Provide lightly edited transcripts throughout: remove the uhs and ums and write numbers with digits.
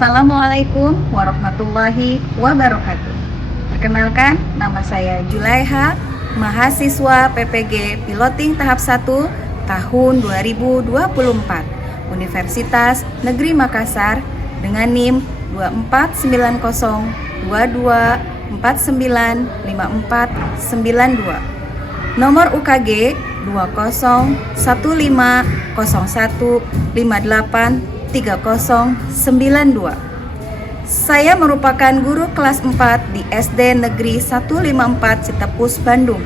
Assalamualaikum warahmatullahi wabarakatuh. Perkenalkan, nama saya Julaiha, mahasiswa PPG Piloting Tahap 1 tahun 2024 Universitas Negeri Makassar dengan NIM 249022495492. Nomor UKG 201501583092. Saya merupakan guru kelas 4 di SD Negeri 154 Citepus, Bandung.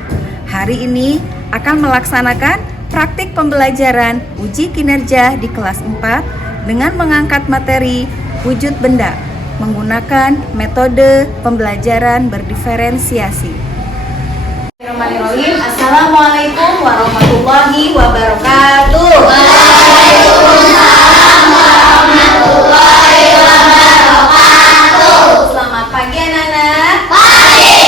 Hari ini akan melaksanakan praktik pembelajaran uji kinerja di kelas 4 dengan mengangkat materi wujud benda menggunakan metode pembelajaran berdiferensiasi. Bismillahirrahmanirrahim. Assalamualaikum warahmatullahi wabarakatuh. Waalaikumsalam warahmatullahi wabarakatuh. Selamat pagi anak-anak. Pagi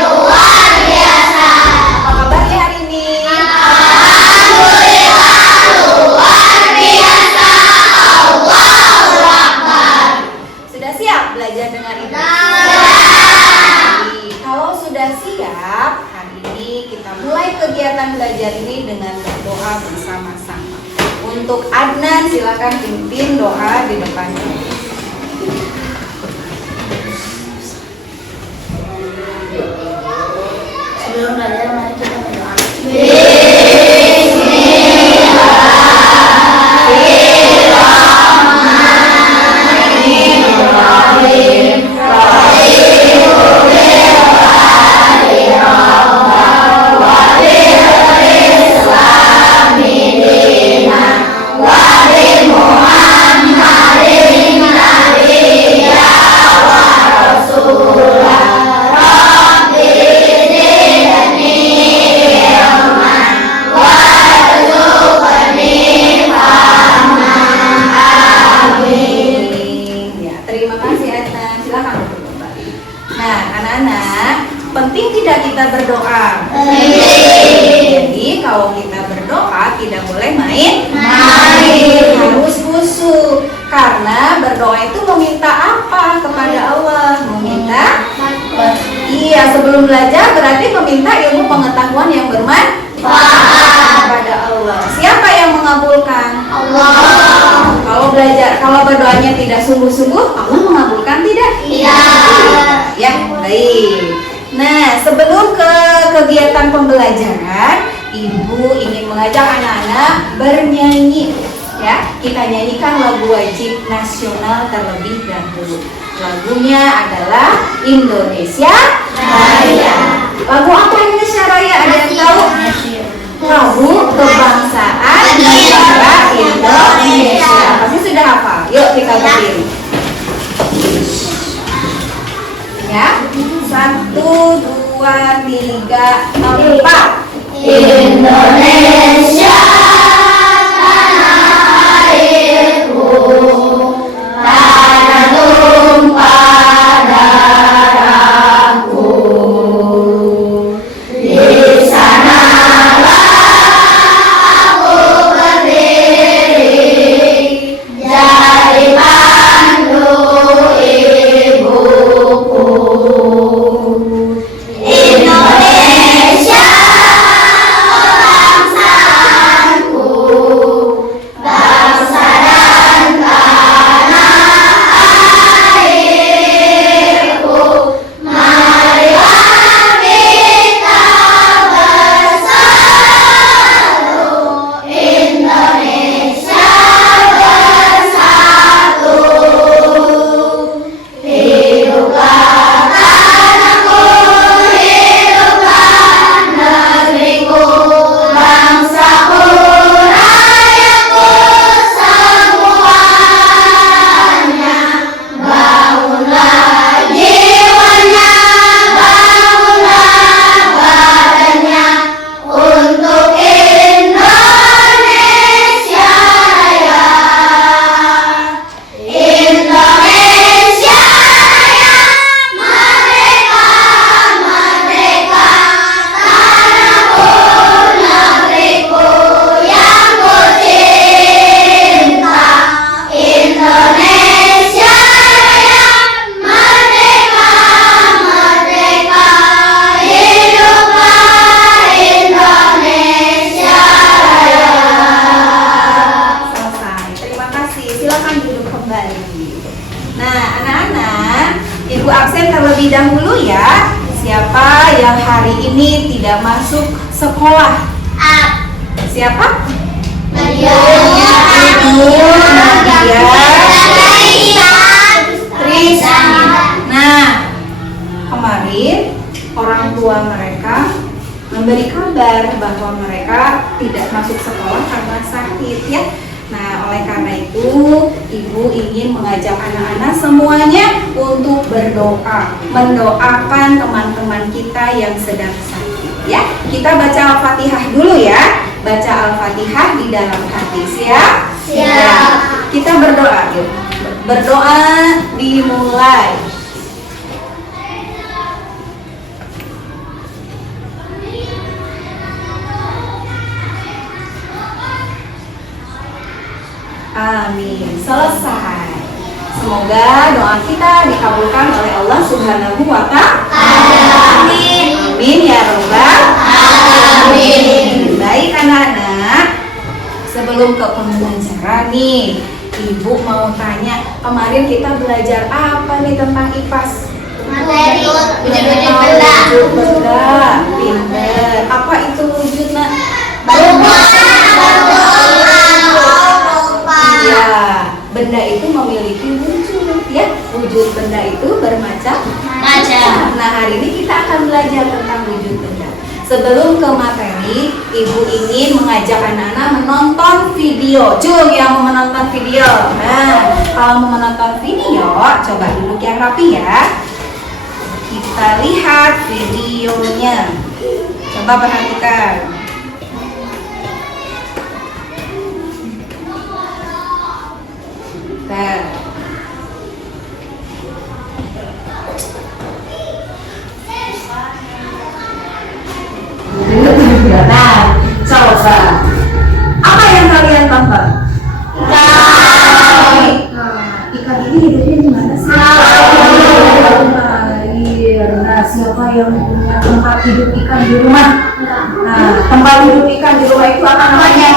luar biasa. Apa kabarnya hari ini? Alhamdulillah luar biasa. Allahu Akbar. Sudah siap belajar dengan Ibu? Kalau sudah siap, hari ini kita mulai kegiatan belajar ini dengan berdoa bersama-sama. Untuk Adnan, silakan pimpin doa di depannya. Sebelum belajar, mari kita berdoa. Penting tidak kita berdoa? Jadi kalau kita berdoa tidak boleh main. Harus khusyuk. Karena berdoa itu meminta apa kepada Allah? Meminta. Iya, sebelum belajar berarti meminta ilmu pengetahuan yang bermanfaat kepada Allah. Siapa yang mengabulkan? Allah. Kalau berdoanya tidak sungguh-sungguh, Allah mengabulkan tidak? Tidak. Ya, baik. Nah, sebelum ke kegiatan pembelajaran, Ibu ingin mengajak anak-anak bernyanyi. Ya, kita nyanyikan lagu wajib nasional terlebih dahulu. Lagunya adalah Indonesia Raya. Lagu apa Indonesia Raya? Ada yang tahu? Lagu kebangsaan negara Indonesia. Pasti sudah hafal. Yuk kita berdiri. Ya, 1, 2, 3, 4. Indonesia tanah airku, tanah tumpah darahku. Di sanalah aku berdiri, jadi pandu ibuku. Indonesia bangsa panggil terlebih dahulu ya. Siapa yang hari ini tidak masuk sekolah? Siapa? Nadia, Trisna. Nah, kemarin orang tua mereka memberi kabar bahwa mereka tidak masuk sekolah karena sakit ya. Nah, oleh karena itu ibu ingin mengajak anak-anak semuanya untuk berdoa, mendoakan teman-teman kita yang sedang sakit ya. Kita baca Al-Fatihah dulu ya. Baca Al-Fatihah di dalam hati. Siap? Siap. Kita berdoa yuk. Berdoa dimulai. Amin. Selesai. Semoga doa kita dikabulkan oleh Allah Subhanahu wa Ta'ala. Amin. Amin ya Rabbal Alamin. Baik anak-anak, sebelum ke pembelajaran nih, Ibu mau tanya, kemarin kita belajar apa nih tentang IPAS? Materi wujud-wujud benda. Pinter. Apa itu wujud nak? Iya, benda itu memiliki wujud ya. Wujud benda itu bermacam-macam. Nah, hari ini kita akan belajar tentang wujud benda. Sebelum ke materi, Ibu ingin mengajak anak-anak menonton video. Cung yang mau menonton video. Nah, kalau mau menonton video, coba duduk yang rapi ya. Kita lihat videonya. Coba perhatikan. Nah, coba. Apa yang kalian tonton? Ikan ini hidupnya di mana sih? Air. Nah, siapa yang punya tempat hidup ikan di rumah? Nah, tempat hidup ikan di rumah itu apa namanya?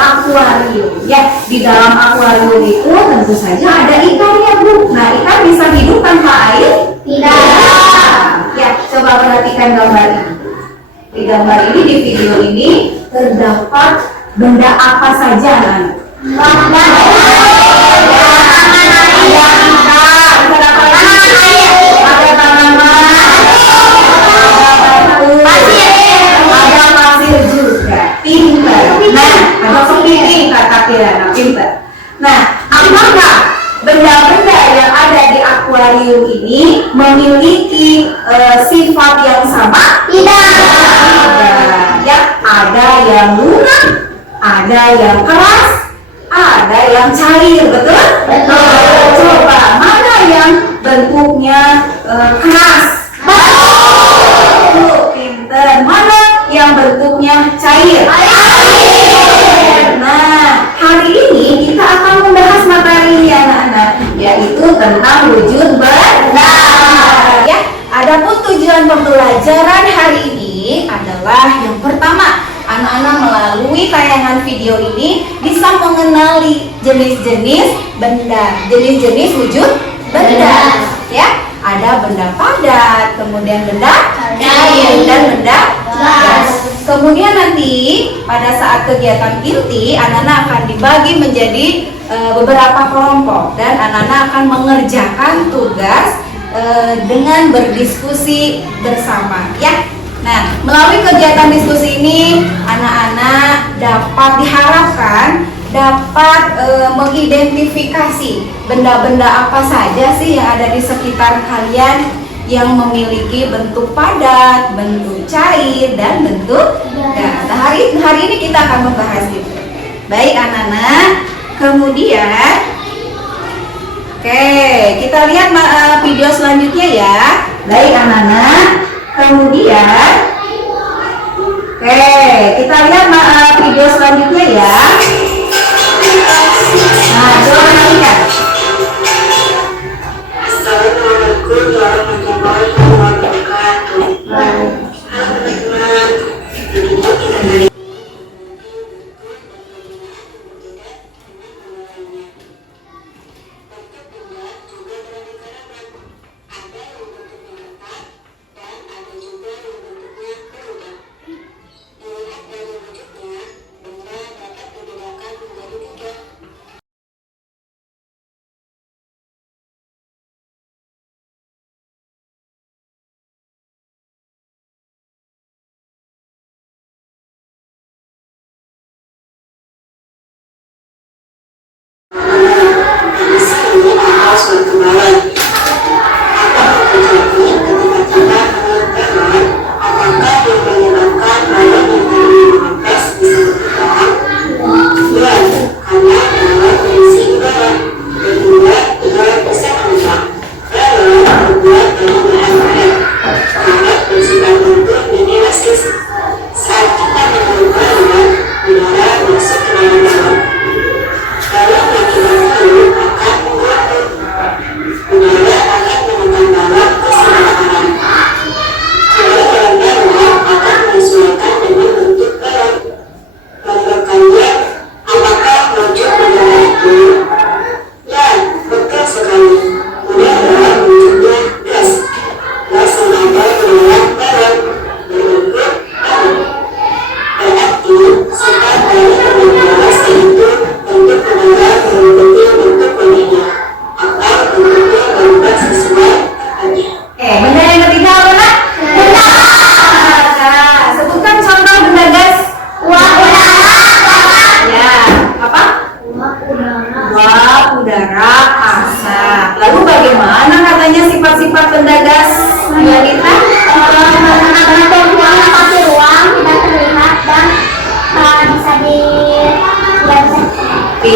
Akuarium. Ya, di dalam akuarium itu tentu saja ada ikannya, Bu. Nah, ikan bisa hidup tanpa air? Tidak. Ya, coba perhatikan gambar ini. Di gambar ini, di video ini terdapat benda apa saja, anak-anak? Nah, apakah benda-benda yang ada di akuarium ini memiliki sifat yang sama? Tidak. Ya, ada yang lunak, ada yang keras, ada yang cair, betul? Betul. Coba mana yang bentuknya keras? Betul. Pinter. Mana yang bentuknya cair? Nah, hari ini kita akan membahas materi anak-anak, yaitu tentang wujud benda. Ya, adapun tujuan pembelajaran hari ini adalah yang pertama, anak-anak melalui tayangan video ini bisa mengenali jenis-jenis benda, jenis-jenis wujud benda. Ya, ada benda padat, kemudian benda cair, dan benda gas. Kemudian nanti pada saat kegiatan inti, anak-anak akan dibagi menjadi beberapa kelompok dan anak-anak akan mengerjakan tugas dengan berdiskusi bersama. Ya. Nah, melalui kegiatan diskusi ini, anak-anak diharapkan dapat mengidentifikasi benda-benda apa saja sih yang ada di sekitar kalian yang memiliki bentuk padat, bentuk cair, dan bentuk gas. Nah, hari ini kita akan membahas itu. Baik anak-anak, kemudian oke, kita lihat video selanjutnya ya. Baik anak-anak, kemudian kita lihat video selanjutnya ya. Nah, coba perhatikan. Assalamualaikum warahmatullahi wabarakatuh. Teman-teman,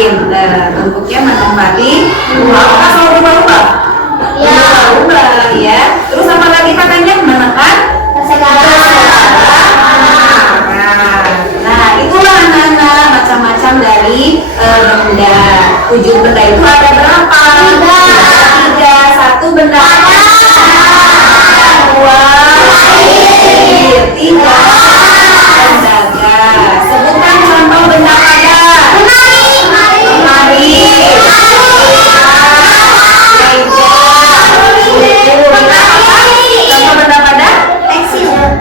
Pinter. Bentuknya menempati dua. Apakah selalu berubah-ubah? Ya. Berubah ya. Terus apa lagi katanya? Menekan Nah, itulah anak-anak macam-macam dari benda. Wujud benda itu ada berapa? Tiga. Satu benda dua tiga benda gas. Sebutkan contoh benda padat. Lemari, meja, buku. Contoh benda padat?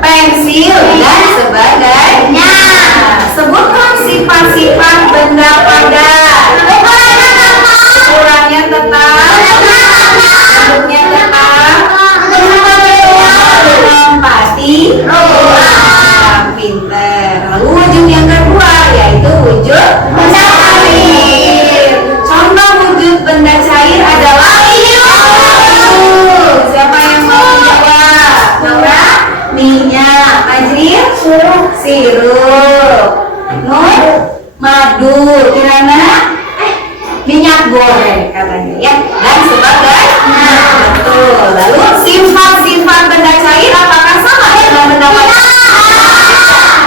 Pensil dan sebagainya. Sebutkan sifat-sifat benda padat. Ukurannya tetap, bentuknya tetap, menempati ruang. Pinter. Lalu wujud yang kedua yaitu wujud benda cair. Contoh wujud benda cair adalah siapa yang mau menjawab? Laura? Minyak. Majrin? Sirup. Nur? Madu. Kirana? Minyak goreng katanya ya. Dan sebagainya. Betul. Lalu sifat-sifat benda cair apakah sama dengan benda padat?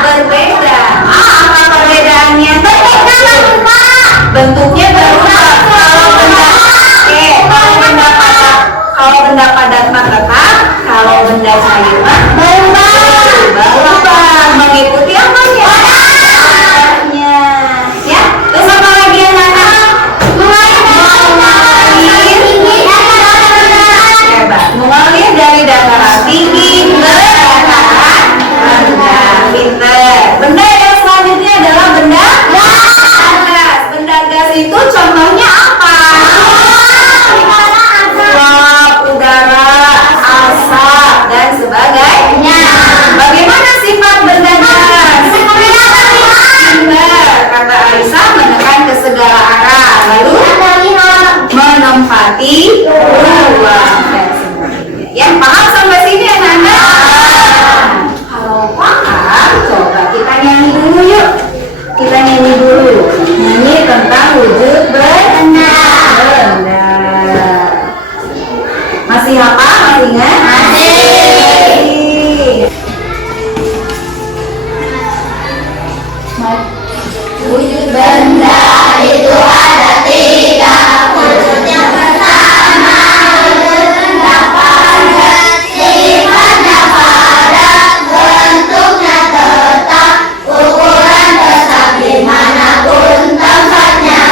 Berbeda. Apa perbedaannya? Bentuknya berubah. Kalau benda padat mah tetap, kalau benda cair mah berubah. Mengikuti apa ya? Ya. Terus apa lagi anak-anak? Hebat. Mengalir dari dataran tinggi ke dataran rendah. Pinter. Benda yang selanjutnya adalah benda gas. Benda gas itu contohnya apa? Uap, udara, asap, dan sebagainya. Bagaimana sifat benda gas? Pinter. Kata Aisyah menekan ke segala arah. Lalu menempati ruang dan sebagainya. Yang paham sampai sini anak-anak? Kalau paham, coba kita nyanyi dulu yuk. Kita nyanyi dulu. Nyanyi tentang wujud benda. Masih hafal? Masih ingat? Wujud benda itu ada tiga. Wujud yang pertama wujud benda padat. Sifatnya padat, bentuknya tetap, ukuran tetap dimanapun tempatnya.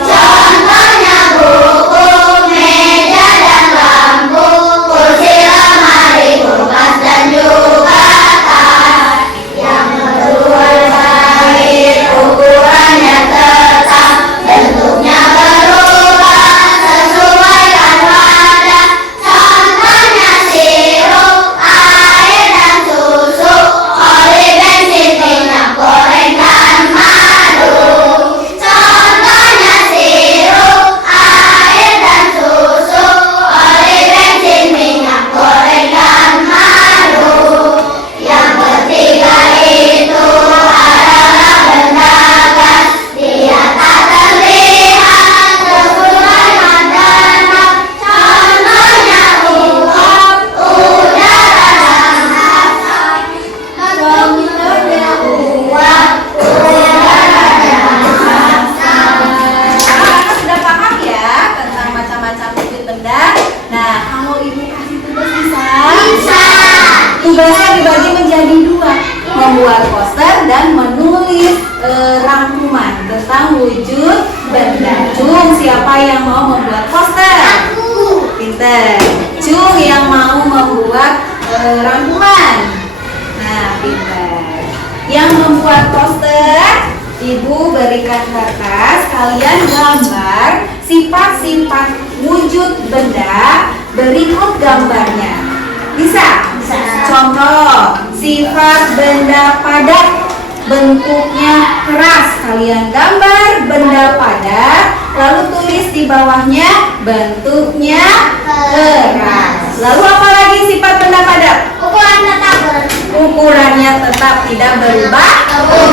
Contohnya buku, meja dan lampu, kursi, lemari, kulkas dan juga tas. Yang kedua cair, ukurannya tetap, bentuknya berubah sesuaikan wadah. Contohnya sirup, air dan susu, oli, bensin, minyak goreng dan madu. Contohnya sirup, air dan susu, oli, bensin, minyak goreng dan madu. Yang ketiga itu adalah benda gas. Dia tak terlihat sesuai dengan contohnya uap, udara dan asap. Contohnya uap, udara dan asap. Anak-anak sudah paham ya tentang macam-macam wujud benda. Nah, kalau ibu kasih tugas bisa? Tugasnya dibagi menjadi dua, membuat poster dan menulis rangkuman tentang wujud benda. Cung, siapa yang mau membuat poster? Aku. Pinter. Cung yang mau membuat rangkuman. Nah, pinter. Yang membuat poster, ibu berikan kertas, kalian gambar sifat-sifat wujud benda berikut gambarnya. Bisa? Contoh, sifat benda padat, bentuknya keras. Kalian gambar benda padat, lalu tulis di bawahnya bentuknya keras. Lalu apa lagi sifat benda padat? Ukurannya tetap tidak berubah.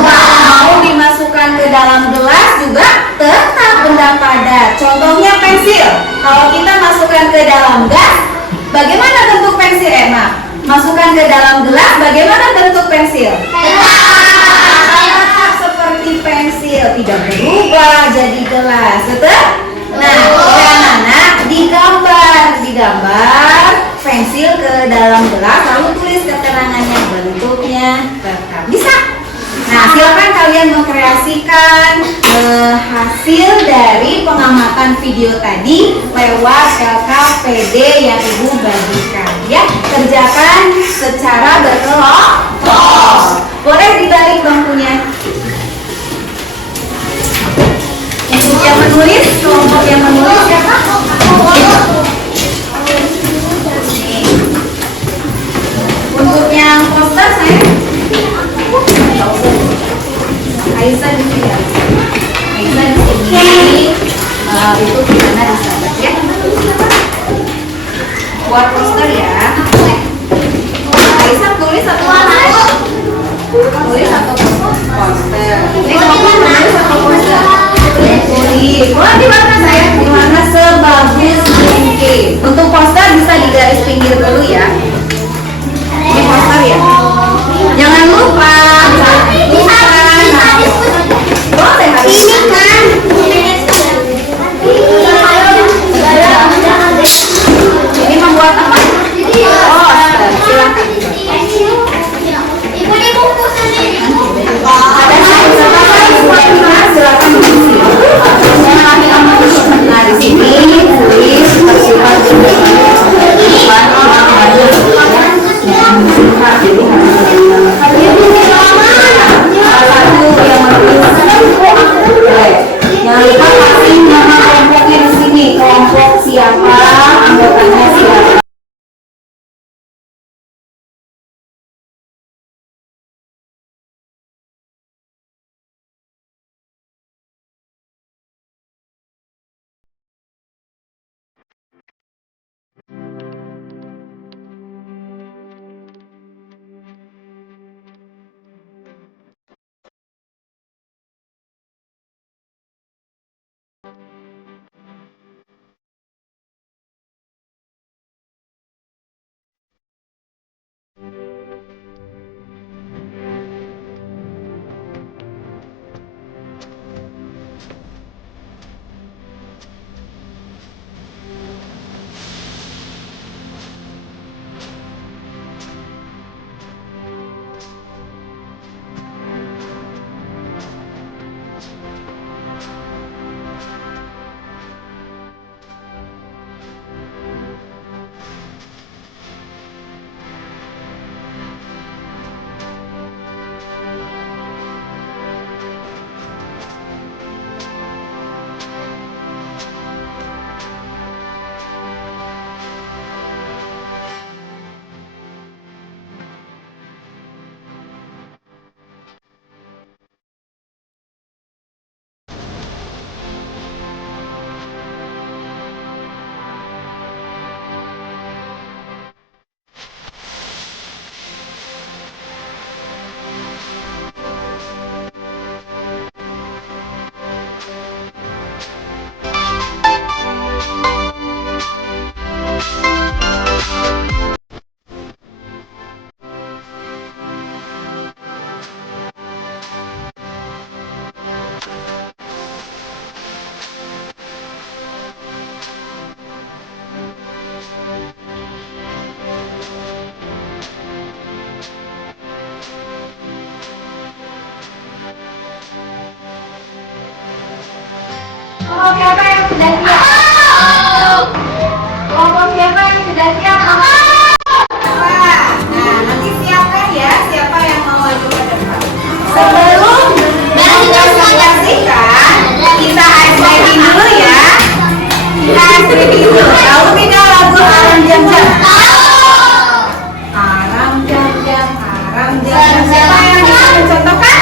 Mau dimasukkan ke dalam gelas juga tetap benda padat. Contohnya pensil. Kalau kita masukkan ke dalam gas, bagaimana bentuk pensil? Masukkan ke dalam gelas, bagaimana bentuk pensil? Tetap seperti pensil, tidak berubah jadi gelas. Betul? Nah, anak-anak digambar pensil ke dalam gelas, lalu tulis keterangannya, bentuknya tetap. Bisa? Nah, silakan kalian mengkreasikan hasil dari pengamatan video tadi lewat LKPD yang Ibu bagikan ya. Kerjakan secara berkelompok. Boleh dibalik bangkunya. Untuk yang menulis, kelompok yang menulis siapa? Untuk yang poster saya Aisyah di sini. Aisyah di sini. Itu gimana disahabat ya? Buat poster ya. Aisyah tulis satu poster. Tulis satu poster. Ini kelompok tulis satu poster. Tulis. Wah, di mana saya? Di mana sebagus mungkin. Untuk poster bisa di garis pinggir dulu ya. Ini poster ya. Jangan lupa. Boleh hari ini kan? Ini membuat apa? Oh, silakan. Ada silakan mengisi. Nah, di sini tulis persiapan jangan lupa kasih nama kelompoknya di sini. Kelompok siapa, anggotanya siapa. Kelompok siapa yang sudah siap? Kelompok siapa yang sudah siap? Nah, nanti siapkan ya siapa yang mau maju ke depan. Sebelum mempresentasikan, kita ice breaking dulu ya. Kita ice breaking dulu. Tahu tidak lagu Haram Jam-Jam? Haram Jam-Jam, Haram Jam-Jam. Siapa yang bisa mencontohkan?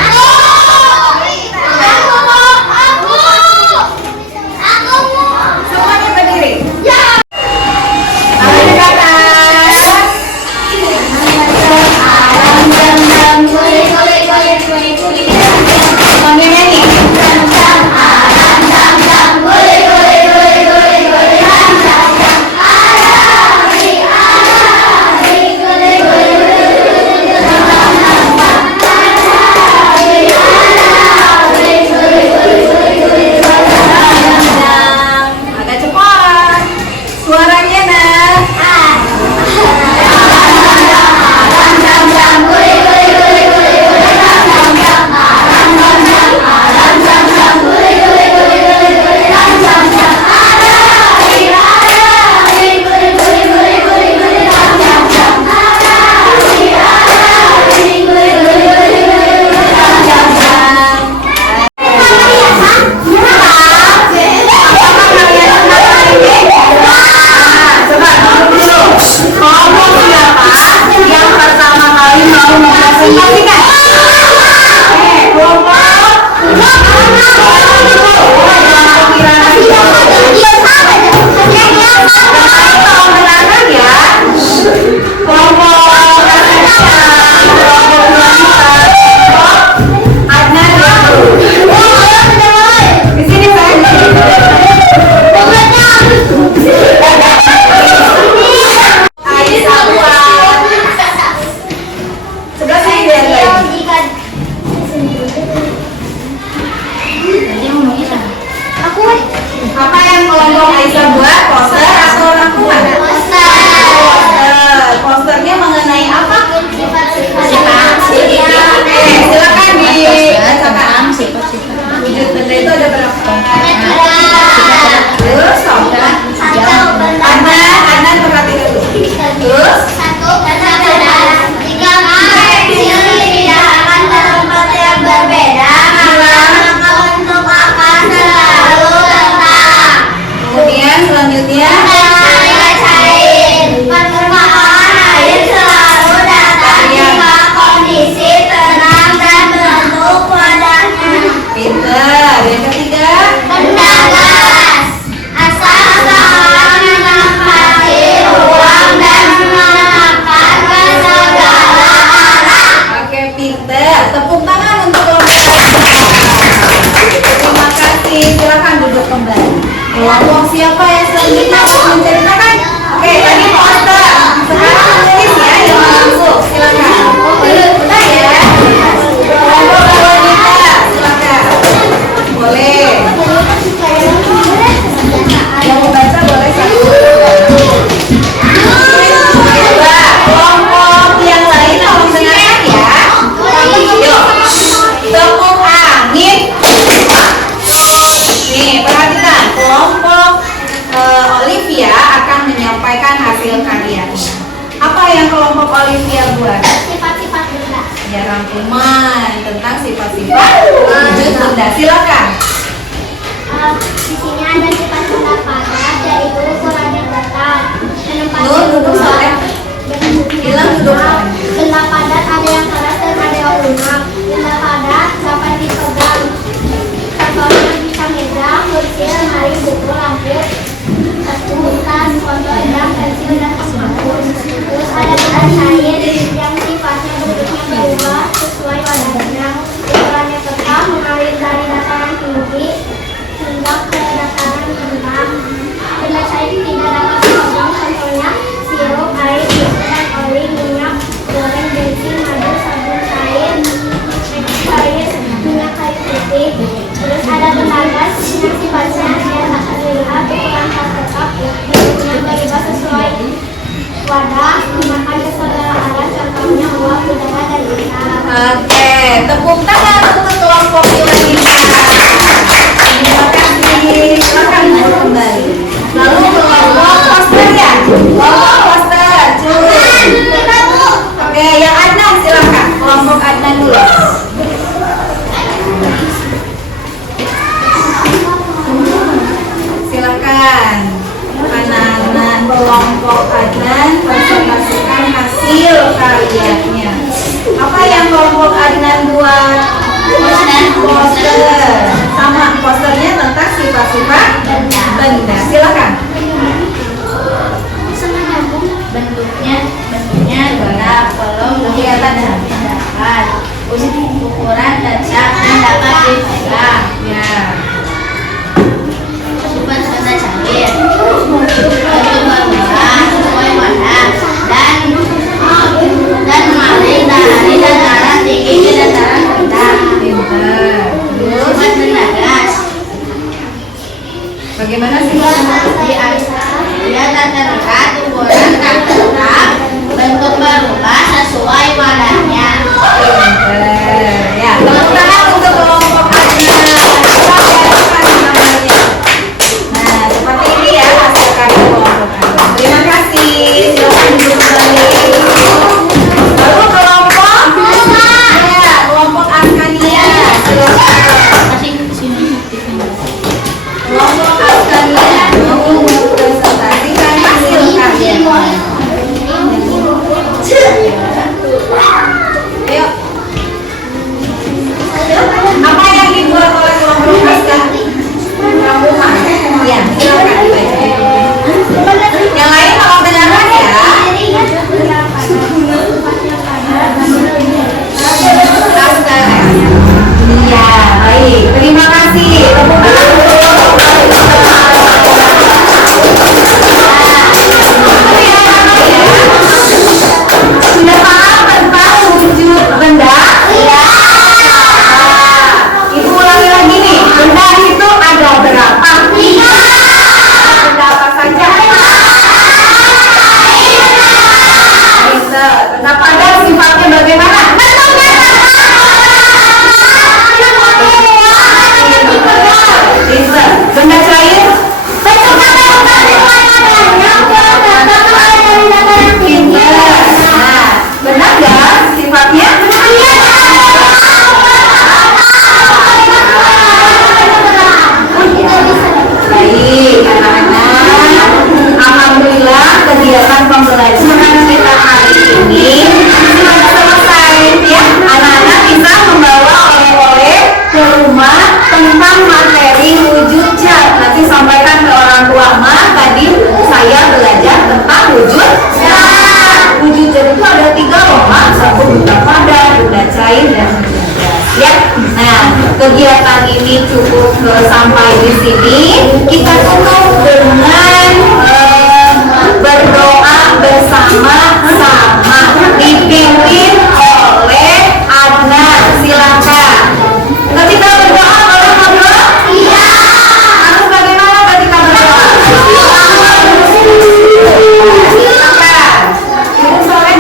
kelompok Aisyah buat poster atau rangkuman? Posternya mengenai apa? Oke, silakan dibacakan. Wujud benda itu ada berapa? Terus, Adnan perhatikan dulu. Terus, kemudian selanjutnya pinter. Yang ketiga, oke, pinter. Tepuk tangan untuk kelompok. Terima kasih. Silakan duduk kembali. Kelompok siapa yang selanjutnya mau menceritakan? Oke, tadi poster. Sekarang menulis ya yang langsung. Silakan. Udah ya. Kelompok wanita, silakan. Boleh. Yang mau baca boleh satu. Coba kelompok yang lain tolong dengarkan ya. Yuk. Tepuk angin. Nih, perhatikan. Kelompok Olivia akan menyampaikan hasil karyanya. Apa yang kelompok Olivia buat? Sifat-sifat benda. Ya, rangkuman tentang sifat-sifat wujud benda. Silakan. Di sini ada sifat benda padat, yaitu ukurannya datar. Nur, duduk soleh. Bilang duduk soleh. Benda padat ada yang keras dan ada yang lunak. Benda padat dapat dipegang. Contohnya bisa meja, kursi, lemari, buku, lampu, kartu, tas, ponsel, jam, pensil, dan sepatu. Terus ada benda cair yang sifatnya bentuknya berubah sesuai wadahnya. Ukurannya tetap mengalir dari dataran tinggi hingga ke dataran rendah. Benda cair tidak dapat dipegang, contohnya sirup, air, susu, dan oli, minyak goreng, bensin, madu, sabun cair, minyak kayu putih. Terus ada benda gas yang sifatnya yang dapat dilihat, ukuran tak tetap, bentuknya berubah sesuai wadah, memakan ke segala arah, contohnya uap, udara, dan ikan. Oke, tepuk tangan untuk kelompok wanita. Terima kasih. Silakan duduk kembali. Lalu kelompok poster ya. Kelompok poster. Cuy. Oke, yang Adnan silakan. Kelompok Adnan dulu. Silakan. Anak-anak kelompok Adnan presentasikan hasil karyanya. Apa yang kelompok Adnan buat? Poster. Sama posternya tentang sifat-sifat benda. Silakan. bentuknya gelap, belum kelihatan dan dapat ukuran tetap dan dapat dipegang. Ya. Sifat benda cair, bentuk berubah sesuai wadah dan mengalir dari dataran tinggi ke dataran rendah. Pintar. Terus Sifat benda gas, bagaimana sih? dia tak terikat, ukuran tak tetap, bentuk berubah sesuai wadahnya. Ya, tepuk tangan untuk kelompok Adnan. Silakan namanya. Nah, seperti ini ya hasil karya kelompok Adnan. Terima kasih. Silakan duduk kembali. Lalu kelompok ya, kelompok Askania. Silakan. Kelompok Askania mau mempresentasikan hasil karyanya. Ayo. sini kita tutup dengan berdoa bersama-sama dipimpin oleh Adnan. Silakan. Ketika berdoa boleh ngobrol? Iya. Harus bagaimana ketika berdoa? Silakan. Ibu Soleh.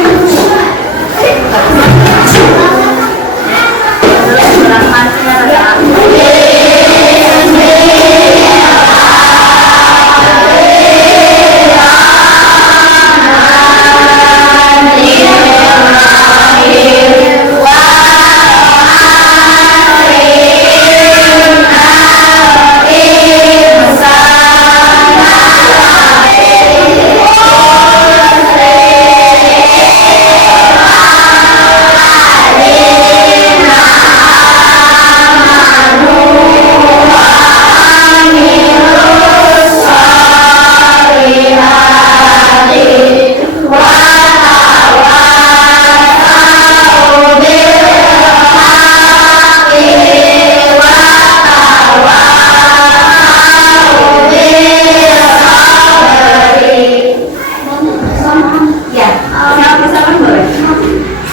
Ya, siapa salam boleh?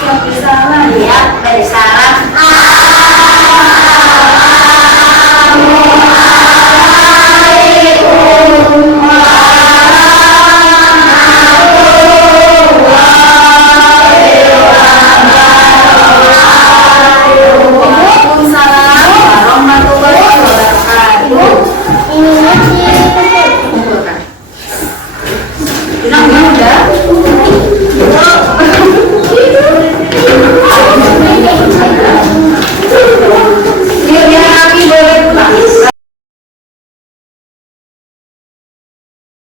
Siapa salam? Ya, dari salam. Waalaikumsalam warahmatullahi wabarakatuh. Ini